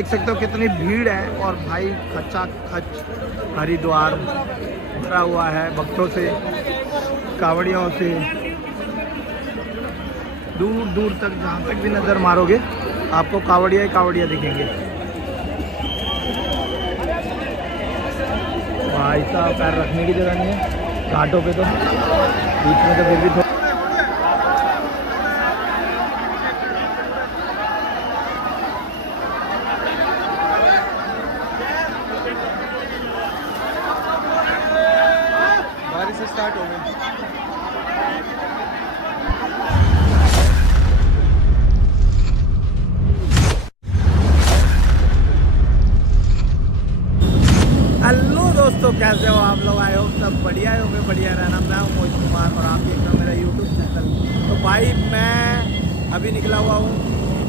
देख सकते हो कितनी भीड़ है। और भाई खचा खच हरिद्वार भरा हुआ है भक्तों से, कावड़ियों से। दूर दूर तक जहाँ तक भी नज़र मारोगे आपको कावड़िया ही कावड़िया दिखेंगे। भाई साहब पैर रखने की जगह नहीं है घाटों पे, तो बीच में तो फिर भी बारिश स्टार्ट हो गई। हेलो दोस्तों, कैसे हो आप लोग? आए हो सब बढ़िया होंगे, बढ़िया रहना। मैं हूँ मोहित कुमार और आप देख रहे हो मेरा यूट्यूब चैनल। तो भाई मैं अभी निकला हुआ हूँ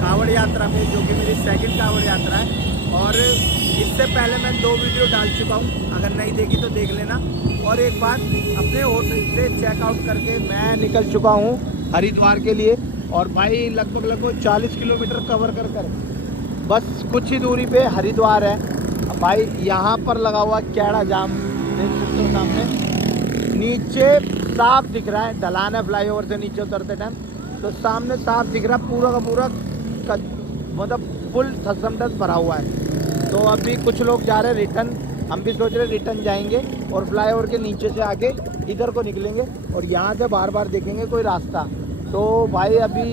कावड़ यात्रा में, जो कि मेरी सेकंड कावड़ यात्रा है। और इससे पहले मैं 2 वीडियो डाल चुका हूँ, अगर नहीं देखी तो देख लेना। और एक बात, अपने होटल से चेकआउट करके मैं निकल चुका हूँ हरिद्वार के लिए। और भाई लगभग 40 किलोमीटर कवर कर बस कुछ ही दूरी पे हरिद्वार है। भाई यहाँ पर लगा हुआ कैड़ा जाम देख सकते हो सामने, नीचे साफ दिख रहा है। ढलान है फ्लाईओवर से नीचे उतरते टाइम, तो सामने साफ दिख रहा है पूरा का पूरा मतलब फुल धसमधस भरा हुआ है। तो अभी कुछ लोग जा रहे हैं रिटर्न, हम भी सोच रहे रिटर्न जाएंगे और फ्लाईओवर के नीचे से आके इधर को निकलेंगे और यहाँ से बार बार देखेंगे कोई रास्ता। तो भाई अभी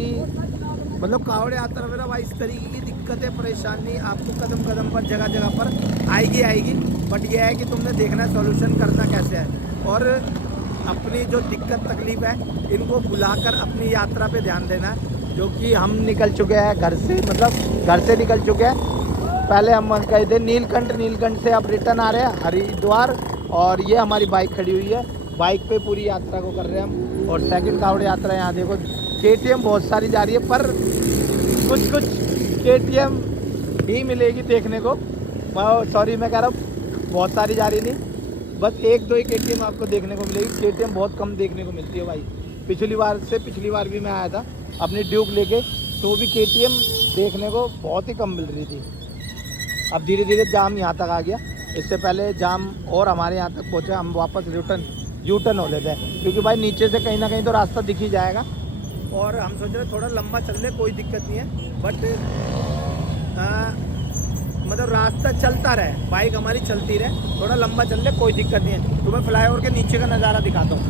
मतलब कावड़ यात्रा में ना भाई इस तरीके की दिक्कतें परेशानी आपको कदम कदम पर जगह जगह पर आएगी। बट यह है कि तुमने देखना है सॉल्यूशन करना कैसे है, और अपनी जो दिक्कत तकलीफ है इनको भुलाकर अपनी यात्रा पे ध्यान देना है। जो कि हम निकल चुके हैं घर से, मतलब घर से निकल चुके हैं। पहले हम गए थे नीलकंठ से अब रिटर्न आ रहे हैं हरिद्वार। और ये हमारी बाइक खड़ी हुई है, बाइक पे पूरी यात्रा को कर रहे हैं हम। और सेकंड कावड़ यात्रा यहाँ देखो, KTM बहुत सारी जा रही है, पर कुछ KTM भी मिलेगी देखने को। सॉरी मैं कह रहा हूँ बहुत सारी जा रही नहीं, बस 1-2 ही KTM आपको देखने को मिलेगी। KTM बहुत कम देखने को मिलती है भाई। पिछली बार भी मैं आया था अपनी ड्यूक लेके, तो भी KTM देखने को बहुत ही कम मिल रही थी। अब धीरे धीरे जाम यहाँ तक आ गया, इससे पहले जाम और हमारे यहाँ तक पहुँचा, हम वापस यूटर्न हो लेते हैं। क्योंकि भाई नीचे से कहीं ना कहीं तो रास्ता दिख ही जाएगा। और हम सोच रहे थोड़ा लंबा चल ले, कोई दिक्कत नहीं है। बट मतलब रास्ता चलता रहे, बाइक हमारी चलती रहे, थोड़ा लंबा चल ले कोई दिक्कत नहीं है। तो मैं फ्लाईओवर के नीचे का नज़ारा दिखाता हूँ।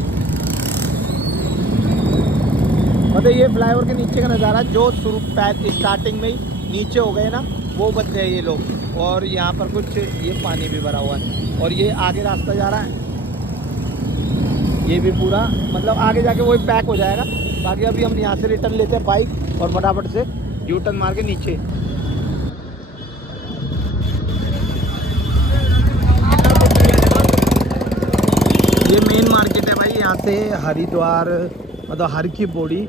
मतलब ये फ्लाईओवर के नीचे का नज़ारा, जो स्टार्टिंग में ही नीचे हो गए ना वो बच गए ये लोग। और यहाँ पर कुछ ये पानी भी भरा हुआ है और ये आगे रास्ता जा रहा है, ये भी पूरा मतलब आगे जाके वही पैक हो जाएगा। बाकी अभी हम यहाँ से रिटर्न लेते हैं बाइक और फटाफट से यूटर्न मार के नीचे। ये मेन मार्केट है भाई, यहाँ से हरिद्वार मतलब हर की पौड़ी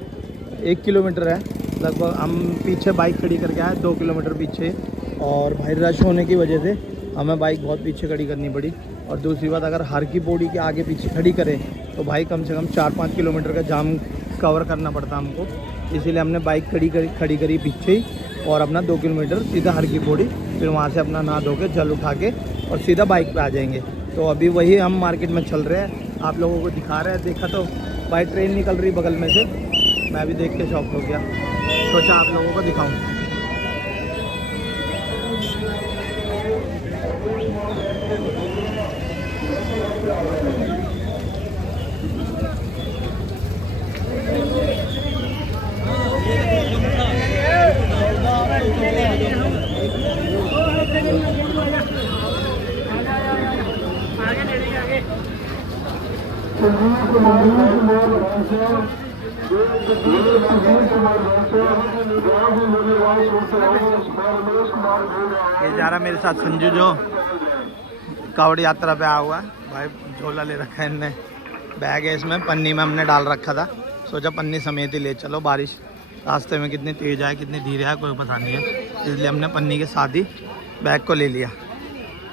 1 किलोमीटर है लगभग। हम पीछे बाइक खड़ी करके आए 2 किलोमीटर पीछे। और भाई रश होने की वजह से हमें बाइक बहुत पीछे खड़ी करनी पड़ी। और दूसरी बात, अगर हर की पौड़ी के आगे पीछे खड़ी करें तो भाई कम से कम 4-5 किलोमीटर का जाम कवर करना पड़ता हमको। इसीलिए हमने बाइक खड़ी करी पीछे ही और अपना 2 किलोमीटर सीधा हर की पौड़ी, फिर वहाँ से अपना नहा धो के जल उठा के और सीधा बाइक पे आ जाएंगे। तो अभी वही हम मार्केट में चल रहे हैं, आप लोगों को दिखा रहे हैं। देखा तो भाई ट्रेन निकल रही बगल में से, मैं भी देख के शॉक हो गया, सोचा आप लोगों को दिखाऊँ। ये जा रहा मेरे साथ संजू, जो कावड़ यात्रा पे आया हुआ है। भाई झोला ले रखा है इनने, बैग है इसमें, पन्नी में हमने डाल रखा था, सोचा पन्नी समेत ही ले चलो। बारिश रास्ते में कितनी तेज़ है कितनी धीरे है कोई पता नहीं है, इसलिए हमने पन्नी के साथ ही बैग को ले लिया।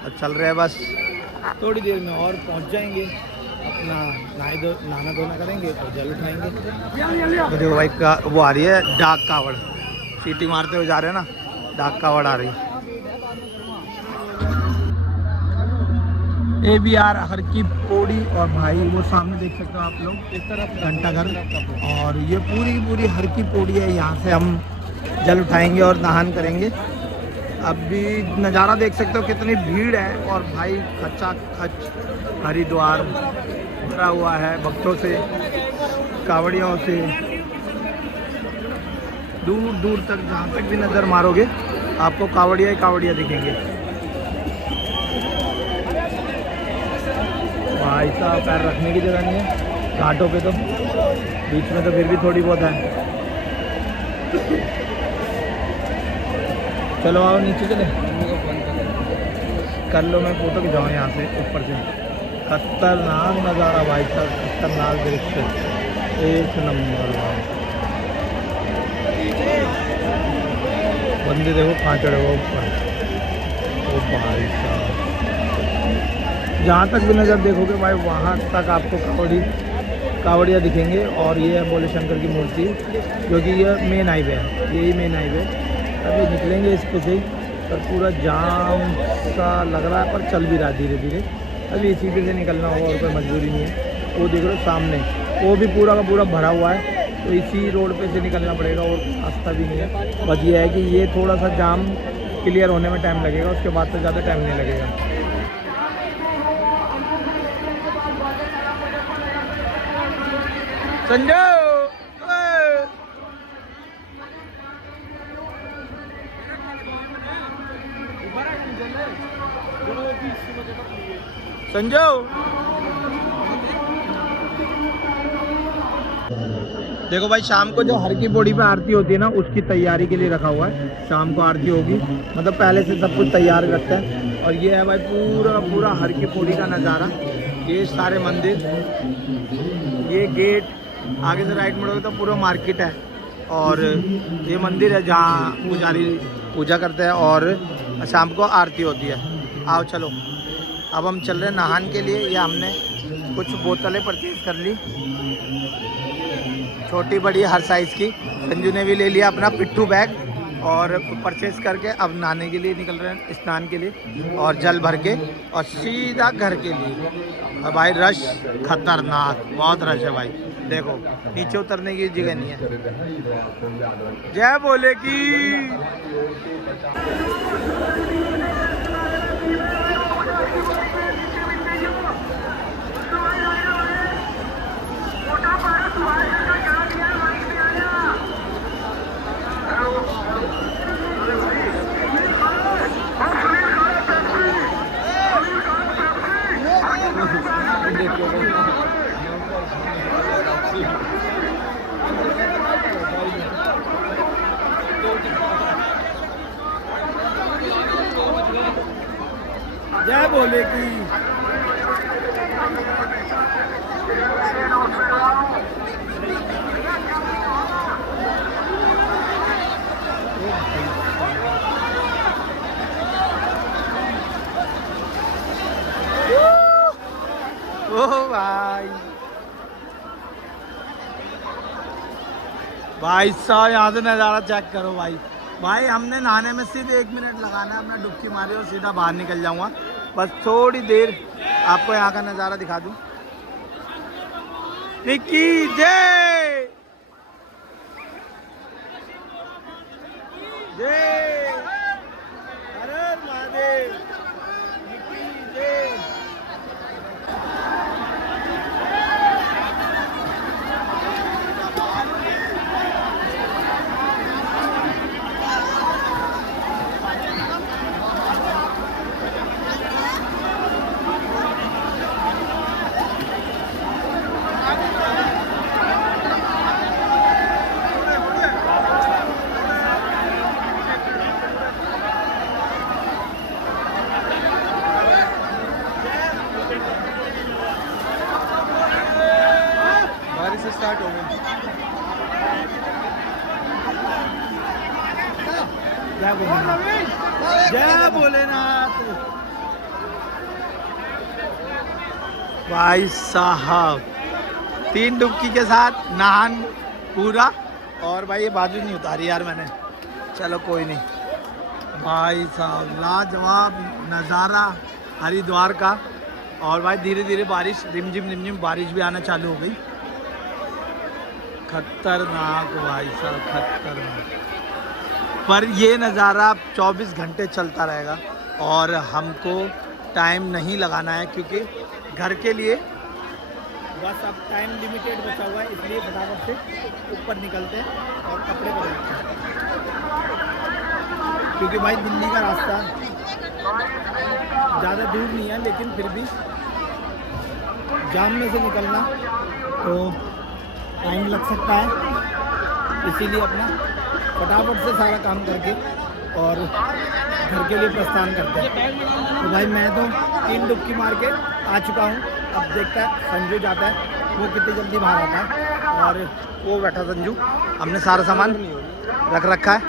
अब चल रहे हैं, बस थोड़ी देर में और पहुंच जाएंगे, अपना नहाना धोना करेंगे और जल उठाएंगे। तो देखो भाई का वो आ रही है डाक कावड़, सीटी मारते हुए जा रहे हैं ना, डाक कावड़ आ रही है। ABR हर की पौड़ी। और भाई वो सामने देख सकते हो आप लोग इस तरफ घंटाघर, और ये पूरी की पूरी हर की पौड़ी है। यहाँ से हम जल उठाएंगे और नहान करेंगे। अभी नज़ारा देख सकते हो कितनी भीड़ है, और भाई खचा खच हरिद्वार भरा हुआ है भक्तों से, कावड़ियों से। दूर दूर तक जहाँ तक भी नज़र मारोगे आपको कावड़िया ही कावड़िया दिखेंगे। भाई साहब पैर रखने की जगह नहीं है घाटों पे, तो बीच में तो फिर भी थोड़ी बहुत है। चलो आओ नीचे चले, कर लो, मैं फ़ोटो खिंचाऊँ यहाँ से ऊपर से। खतरनाक नज़ारा भाई साहब, खतरनाक दृश्य, एक नंबर। बंदे देखो कहाँ चढ़े हुए ऊपर, ओ भाई साहब। जहाँ तक भी नज़र देखोगे भाई वहाँ तक आपको कावड़िया दिखेंगे। और ये है भोले शंकर की मूर्ति, जो कि ये मेन हाईवे है, यही मेन हाईवे। अभी निकलेंगे इस पे से, पर पूरा जाम सा लग रहा है, पर चल भी रहा है धीरे धीरे। अभी इसी पे से निकलना होगा, और कोई मजबूरी नहीं है। वो देख लो सामने, वो भी पूरा का पूरा भरा हुआ है, तो इसी रोड पे से निकलना पड़ेगा, और रास्ता भी नहीं है। बस ये है कि ये थोड़ा सा जाम क्लियर होने में टाइम लगेगा, उसके बाद तो ज़्यादा टाइम नहीं लगेगा। संजय संजय देखो भाई, शाम को जो हर की पौड़ी पे आरती होती है ना, उसकी तैयारी के लिए रखा हुआ है। शाम को आरती होगी, मतलब पहले से सब कुछ तैयार रखता है। और ये है भाई पूरा पूरा हर की पौड़ी का नज़ारा। ये सारे मंदिर, ये गेट, आगे से राइट मुड़ोगे तो पूरा मार्केट है। और ये मंदिर है जहाँ पुजारी पूजा करते हैं, और शाम को आरती होती है। आओ चलो, अब हम चल रहे हैं नहान के लिए। ये हमने कुछ बोतलें परचेज कर ली, छोटी बड़ी हर साइज़ की। संजू ने भी ले लिया अपना पिट्ठू बैग, और परचेज करके अब नहाने के लिए निकल रहे हैं, स्नान के लिए, और जल भर के और सीधा घर के लिए। और भाई रश खतरनाक, बहुत रश है भाई। देखो नीचे उतरने की जगह नहीं है। जय बोले की। जय बोले की। ओ भाई साहब, यहाँ से नज़ारा चेक करो भाई। भाई हमने नहाने में सीधे 1 मिनट लगाना है, अपना डुबकी मारी और सीधा बाहर निकल जाऊंगा। बस थोड़ी देर आपको यहाँ का नज़ारा दिखा दूँ। निकी जय जय, हर हर महादेव, निकी जय। बारिश स्टार्ट हो गई। जय भोलेनाथ, जय भोलेनाथ। भाई साहब 3 डुबकी के साथ नहान पूरा। और भाई ये बाजू नहीं उतारी यार मैंने, चलो कोई नहीं। भाई साहब लाजवाब नज़ारा हरिद्वार का। और भाई धीरे धीरे बारिश रिमझिम बारिश भी आना चालू हो गई। खतरनाक भाई साहब, खतरनाक। पर ये नज़ारा 24 घंटे चलता रहेगा और हमको टाइम नहीं लगाना है, क्योंकि घर के लिए बस अब टाइम लिमिटेड बचा हुआ है, इसलिए फटाफट से ऊपर निकलते हैं और कपड़े बदलते हैं, क्योंकि भाई दिल्ली का रास्ता ज़्यादा दूर नहीं है, लेकिन फिर भी जाम में से निकलना तो टाइम लग सकता है, इसीलिए अपना फटाफट से सारा काम करके और घर के लिए प्रस्थान करते हैं। तो भाई मैं तो 3 डुबकी मार के आ चुका हूँ। अब देखता है संजू जाता है वो कितनी जल्दी बाहर आता है, और वो बैठा संजू, हमने सारा सामान रख रखा है।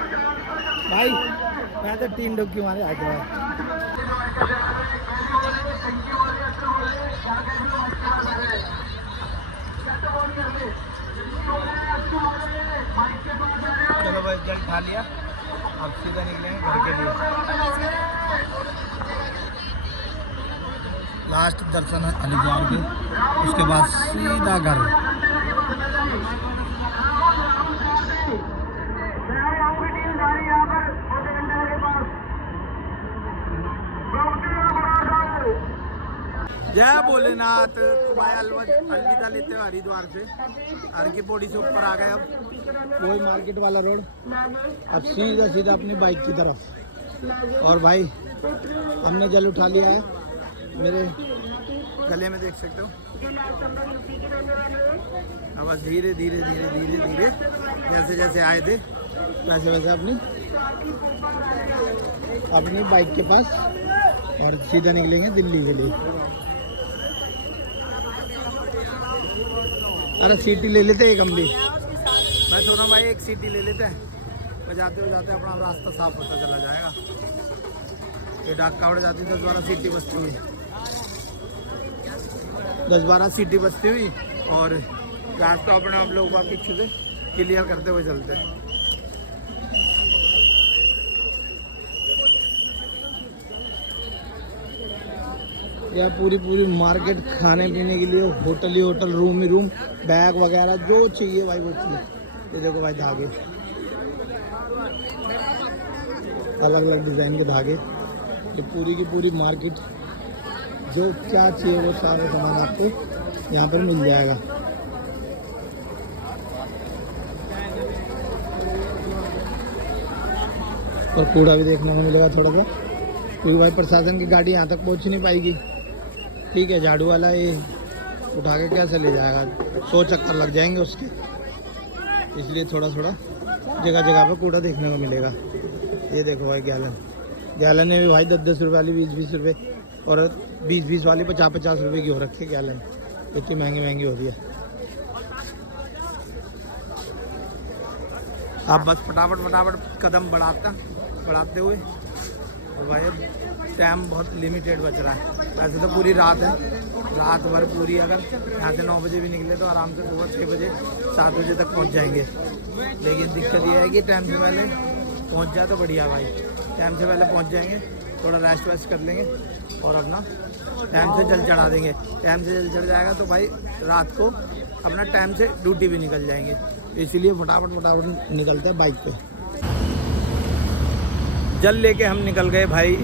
भाई मैं तो 3 डुबकी मारे आ गया। चलो भाई जल खा लिया, अब सीधा निकलेंगे घर के लिए। लास्ट दर्शन है हरिद्वार के, उसके बाद सीधा घर। जय भोलेनाथ। तो भाई अलविदा लेते हुए हरिद्वार से हर की पौड़ी से ऊपर आ गए। अब वही मार्केट वाला रोड, अब सीधा सीधा अपनी बाइक की तरफ। और भाई हमने जल उठा लिया है, मेरे गले में देख सकते हो। अब बस धीरे धीरे धीरे धीरे धीरे जैसे जैसे आए थे वैसे वैसे अपनी बाइक के पास और सीधा निकलेंगे दिल्ली के लिए। अरे सीटी ले लेते एक हम भी, मैं सोच रहा हूँ भाई एक सीटी ले लेते हैं, बजाते बजाते अपना रास्ता साफ होता चला जाएगा। ये डाक कावड़ जाती 10-12 सीटी बजती हुई, 10-12 सीटी बजती हुई, और रास्ता अपने आप लोग बाकी अच्छे से क्लियर करते हुए चलते हैं। यह पूरी मार्केट खाने पीने के लिए, होटल ही होटल, रूम ही रूम, बैग वगैरह जो चाहिए भाई वो चाहिए। ये देखो भाई धागे, अलग अलग डिज़ाइन के धागे। ये पूरी की पूरी मार्केट, जो क्या चाहिए वो सारा सामान आपको यहाँ पर मिल जाएगा। और कूड़ा भी देखने को मिलेगा थोड़ा सा, क्योंकि भाई प्रशासन की गाड़ी यहाँ तक पहुँच नहीं पाएगी। ठीक है, झाड़ू वाला ये उठा के कैसे ले जाएगा, 100 चक्कर लग जाएंगे उसके, इसलिए थोड़ा थोड़ा जगह जगह पे कूड़ा देखने को मिलेगा। ये देखो भाई गैलन में भी भाई 10-10 रुपये वाली 20-20 रुपये, और 20-20 वाली 50-50 रुपये की हो रखी है गैलन, इतनी महंगी हो रही है। आप बस फटाफट कदम बढ़ाते हुए, और भाई अब टाइम बहुत लिमिटेड बच रहा है। वैसे तो पूरी रात है, रात भर पूरी, अगर यहाँ से 9 बजे भी निकले तो आराम से सुबह 6 बजे 7 बजे तक पहुँच जाएंगे। लेकिन दिक्कत यह है कि टाइम से पहले पहुँच जाए तो बढ़िया भाई, टाइम से पहले पहुँच जाएंगे, थोड़ा रेस्ट वेस्ट कर लेंगे और अपना टाइम से जल चढ़ा देंगे। टाइम से जल चढ़ जाएगा तो भाई रात को अपना टाइम से ड्यूटी भी निकल जाएंगे, इसीलिए फटाफट निकलते हैं बाइक पे। जल लेके हम निकल गए भाई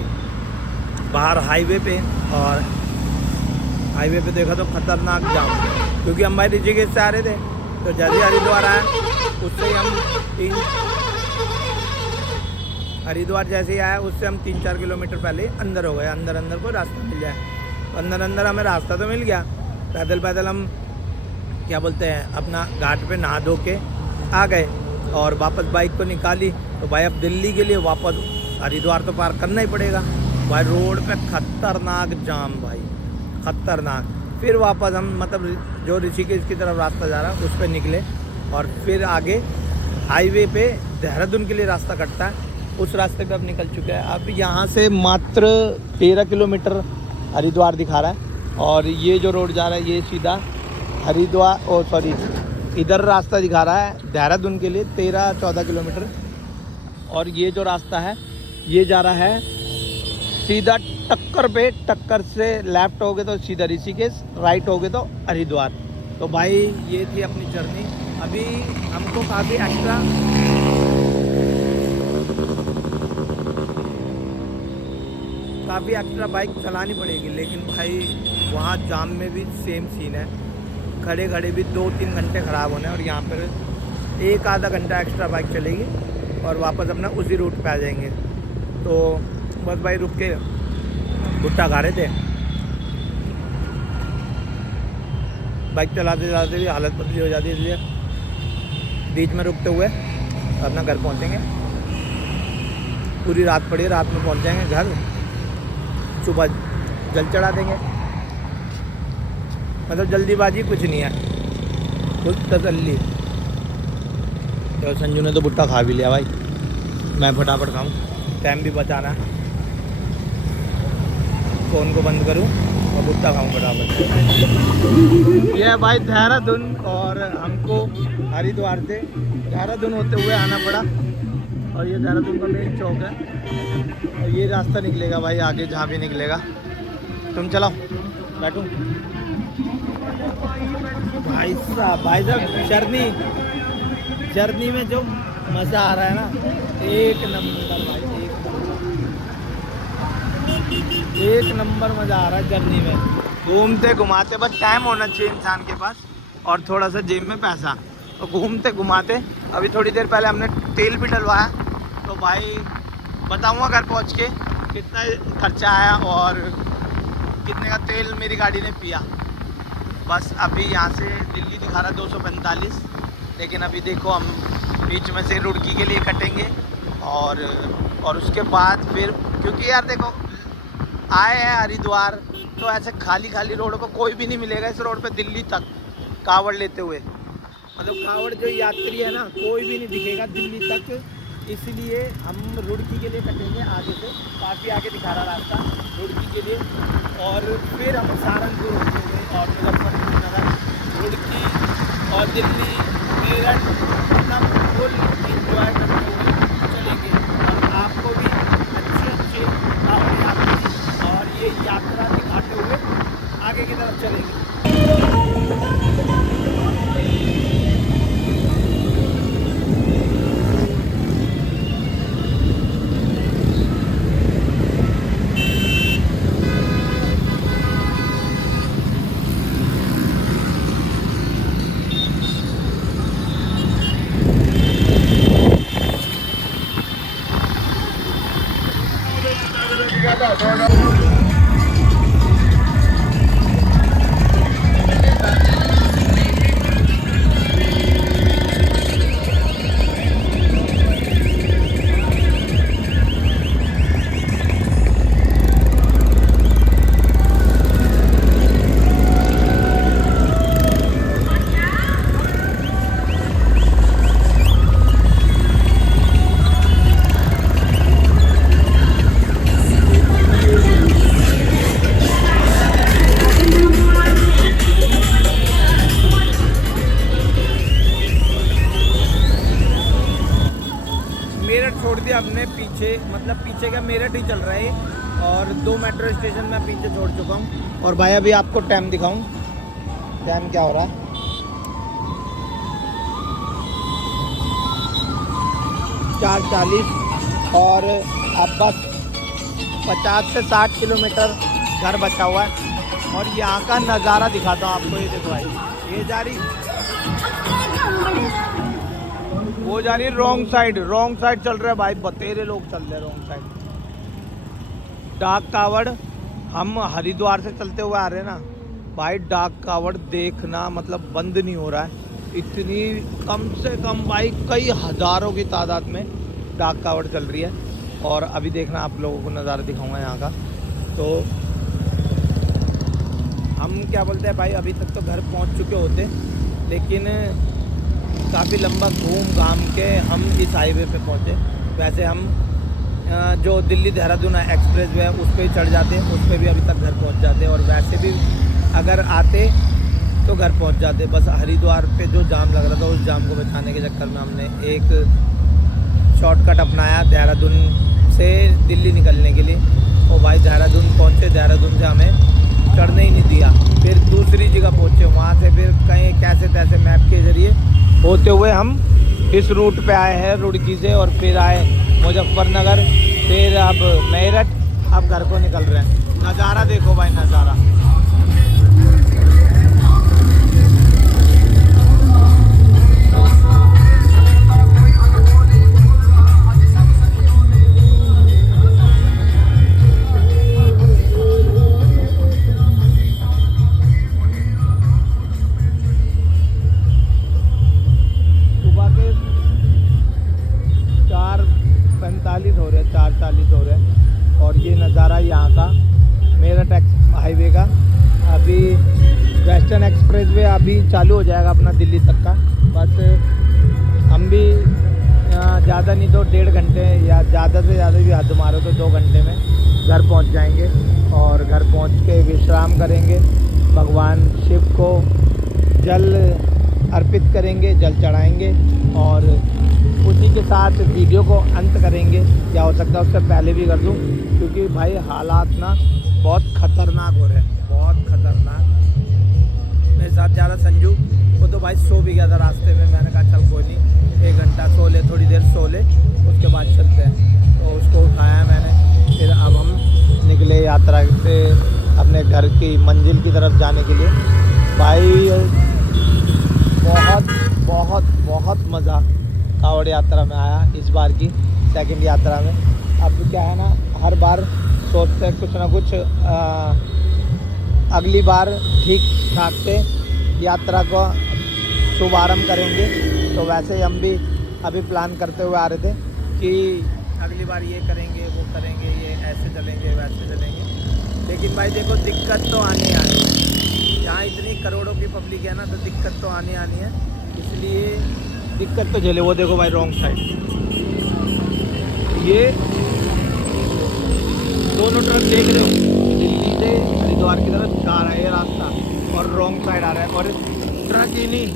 बाहर हाईवे पे, और हाईवे पे देखा तो खतरनाक जाम, क्योंकि हम भाई ऋषिकेश से आ रहे थे, तो जल्दी हरिद्वार आया, उससे ही हम हरिद्वार जैसे ही आया उससे हम 3-4 किलोमीटर पहले अंदर हो गए। अंदर को रास्ता मिल जाए, अंदर हमें रास्ता तो मिल गया। पैदल हम क्या बोलते हैं अपना घाट पे नहा धो के आ गए, और वापस बाइक को निकाली। तो भाई अब दिल्ली के लिए वापस हरिद्वार तो पार करना ही पड़ेगा भाई। रोड पे खतरनाक जाम भाई, खतरनाक। फिर वापस हम मतलब जो ऋषिकेश की तरफ रास्ता जा रहा है उस पर निकले, और फिर आगे हाईवे पे देहरादून के लिए रास्ता कटता है, उस रास्ते पे अब निकल चुके हैं। अब यहाँ से मात्र 13 किलोमीटर हरिद्वार दिखा रहा है, और ये जो रोड जा रहा है ये सीधा हरिद्वार इधर रास्ता दिखा रहा है देहरादून के लिए 13-14 किलोमीटर, और ये जो रास्ता है ये जा रहा है सीधा टक्कर पे, टक्कर से लेफ्ट हो गए तो सीधा ऋषिकेश, राइट हो गए तो हरिद्वार। तो भाई ये थी अपनी जर्नी। अभी हमको काफ़ी एक्स्ट्रा बाइक चलानी पड़ेगी, लेकिन भाई वहाँ जाम में भी सेम सीन है, खड़े खड़े भी 2-3 घंटे ख़राब होने, और यहाँ पर एक आधा घंटा एक्स्ट्रा बाइक चलेगी और वापस अपना उसी रूट पे आ जाएंगे। तो बस भाई रुक के भुट्टा खा रहे थे, बाइक चलाते चलाते भी हालत बदली हो जाती है, इसलिए बीच में रुकते हुए अपना घर पहुँचेंगे। पूरी रात पड़ी है, रात में पहुँच जाएंगे घर, सुबह जल चढ़ा देंगे। मतलब जल्दीबाजी कुछ नहीं है, खुद तसल्ली। तो संजू ने तो भुट्टा खा भी लिया भाई, मैं फटाफट खाऊं, टाइम भी बचाना है। फ़ोन को बंद करूं और भुट्टा खाऊं फटाफट। ये है भाई देहरादून, और हमको हरिद्वार से देहरादून होते हुए आना पड़ा, और ये देहरादून का मेन चौक है, और ये रास्ता निकलेगा भाई आगे जहाँ भी निकलेगा। तुम चलाओ, बैठो भाई साहब। जर्नी में जो मज़ा आ रहा है ना, एक नंबर भाई, एक नंबर मज़ा आ रहा है जर्नी में। घूमते घुमाते, बस टाइम होना चाहिए इंसान के पास और थोड़ा सा जेब में पैसा, तो घूमते घुमाते। अभी थोड़ी देर पहले हमने तेल भी डलवाया, तो भाई बताऊँगा घर पहुँच के कितना खर्चा आया और कितने का तेल मेरी गाड़ी ने पिया। बस अभी यहाँ से दिल्ली दिखा रहा 245, लेकिन अभी देखो हम बीच में से रुड़की के लिए कटेंगे, और उसके बाद फिर, क्योंकि यार देखो आए हैं हरिद्वार, तो ऐसे खाली खाली रोड पर कोई भी नहीं मिलेगा इस रोड पे दिल्ली तक कावड़ लेते हुए। मतलब कावड़ जो यात्री है ना, कोई भी नहीं दिखेगा दिल्ली तक, इसलिए हम रुड़की के लिए कटेंगे आगे से, काफ़ी आगे दिखा रहा रास्ता रुड़की के लिए, और फिर हम सहारनपुर होंगे और मुजफ्फरपुर नगर, रुड़की और दिल्ली, मेरठ, अपना फुल इंजॉय करते हुए चलेंगे। और आपको भी अच्छे कावड़ यात्री और ये यात्रा दिखाते हुए आगे की तरफ चलेंगे। छोड़ दिया हमने पीछे, मतलब पीछे का मेरठ ही चल रहा है, और 2 मेट्रो स्टेशन मैं पीछे छोड़ चुका हूँ। और भाई अभी आपको टाइम दिखाऊं, टाइम क्या हो रहा है, 4:40, और अब बस 50 से 60 किलोमीटर घर बचा हुआ है। और यहाँ का नज़ारा दिखाता हूँ आपको, ये देखो भाई, ये जा रही, वो जा रही है रॉन्ग साइड चल रहा है भाई, बतेरे लोग चल रहे हैं रॉन्ग साइड। डाक कावड़, हम हरिद्वार से चलते हुए आ रहे हैं ना भाई, डाक कावड़ देखना मतलब बंद नहीं हो रहा है। इतनी कम से कम भाई कई हज़ारों की तादाद में डाक कावड़ चल रही है। और अभी देखना आप लोगों को नज़ारा दिखाऊंगा यहाँ का। तो हम क्या बोलते हैं भाई, अभी तक तो घर पहुँच चुके होते, लेकिन काफ़ी लंबा घूम घाम के हम इस हाईवे पे पहुँचे। वैसे हम जो दिल्ली देहरादून एक्सप्रेस वे है उस पर ही चढ़ जाते, उस पर भी अभी तक घर पहुँच जाते, और वैसे भी अगर आते तो घर पहुँच जाते। बस हरिद्वार पे जो जाम लग रहा था, उस जाम को बचाने के चक्कर में हमने एक शॉर्टकट अपनाया देहरादून से दिल्ली निकलने के लिए, ओ भाई देहरादून पहुँचे, देहरादून से हमें चढ़ने ही नहीं दिया, फिर दूसरी जगह पहुँचे, वहाँ से फिर कहीं कैसे तैसे मैप के ज़रिए होते हुए हम इस रूट पे आए हैं रुड़की से, और फिर आए मुजफ्फरनगर, फिर अब मेरठ, अब घर को निकल रहे हैं। नज़ारा देखो भाई, नज़ारा। सुबह के 4:45 हो रहे, 4:40 हो रहे हैं, और ये नज़ारा यहाँ का मेरठ हाईवे का। अभी वेस्टर्न एक्सप्रेस वे अभी चालू हो जाएगा अपना दिल्ली तक का। बस हम भी ज़्यादा नहीं तो 1.5 घंटे, या ज़्यादा से ज़्यादा भी हद मारो तो 2 घंटे में घर पहुँच जाएंगे, और घर पहुँच के विश्राम करेंगे, भगवान शिव को जल अर्पित करेंगे, जल चढ़ाएंगे, और उसी के साथ वीडियो को अंत करेंगे। क्या हो सकता है उससे पहले भी कर दूं, क्योंकि भाई हालात ना बहुत ख़तरनाक हो रहे हैं, बहुत ख़तरनाक। मेरे साथ ज़्यादा संजू, वो तो भाई सो भी गया था रास्ते में। मैंने कहा चल कोई नहीं, 1 घंटा सो ले, थोड़ी देर सो ले, उसके बाद चलते हैं। तो उसको उठाया मैंने, फिर अब हम निकले यात्रा से अपने घर की मंजिल की तरफ जाने के लिए। भाई बहुत बहुत बहुत मज़ा कावड़ यात्रा में आया, इस बार की सेकंड यात्रा में। अब क्या है ना, हर बार सोचते हैं कुछ ना कुछ अगली बार ठीक ठाक से यात्रा को शुभारंभ करेंगे। तो वैसे ही हम भी अभी प्लान करते हुए आ रहे थे कि अगली बार ये करेंगे, वो करेंगे, ये ऐसे चलेंगे, वैसे चलेंगे। लेकिन भाई देखो दिक्कत तो आनी है, यहाँ इतनी करोड़ों की पब्लिक है ना, तो दिक्कत तो आनी है, इसलिए दिक्कत तो झेले। वो देखो भाई रॉन्ग साइड, ये दोनों ट्रक देख रहे हो, दिल्ली से हरिद्वार की तरफ जा रहा है ये रास्ता, और रॉन्ग साइड आ रहा है। और ट्रक ही नहीं,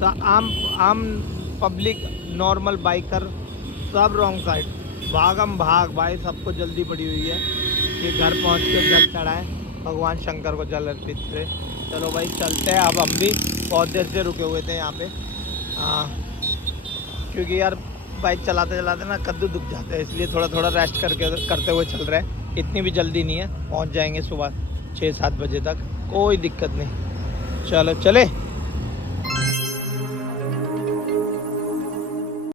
तो आम पब्लिक, नॉर्मल बाइकर सब रॉन्ग साइड, भागम भाग भाई, सबको जल्दी पड़ी हुई है कि घर पहुंच के जल चढ़ाएं, भगवान शंकर को जल अर्पित करें। चलो भाई चलते हैं। अब हम भी बहुत देर से रुके हुए थे यहाँ पे, क्योंकि यार बाइक चलाते चलाते ना कद्दू दुख जाते हैं, इसलिए थोड़ा थोड़ा रेस्ट करते हुए चल रहे हैं। इतनी भी जल्दी नहीं है, पहुँच जाएंगे सुबह 6-7 बजे तक, कोई दिक्कत नहीं। चलो चले।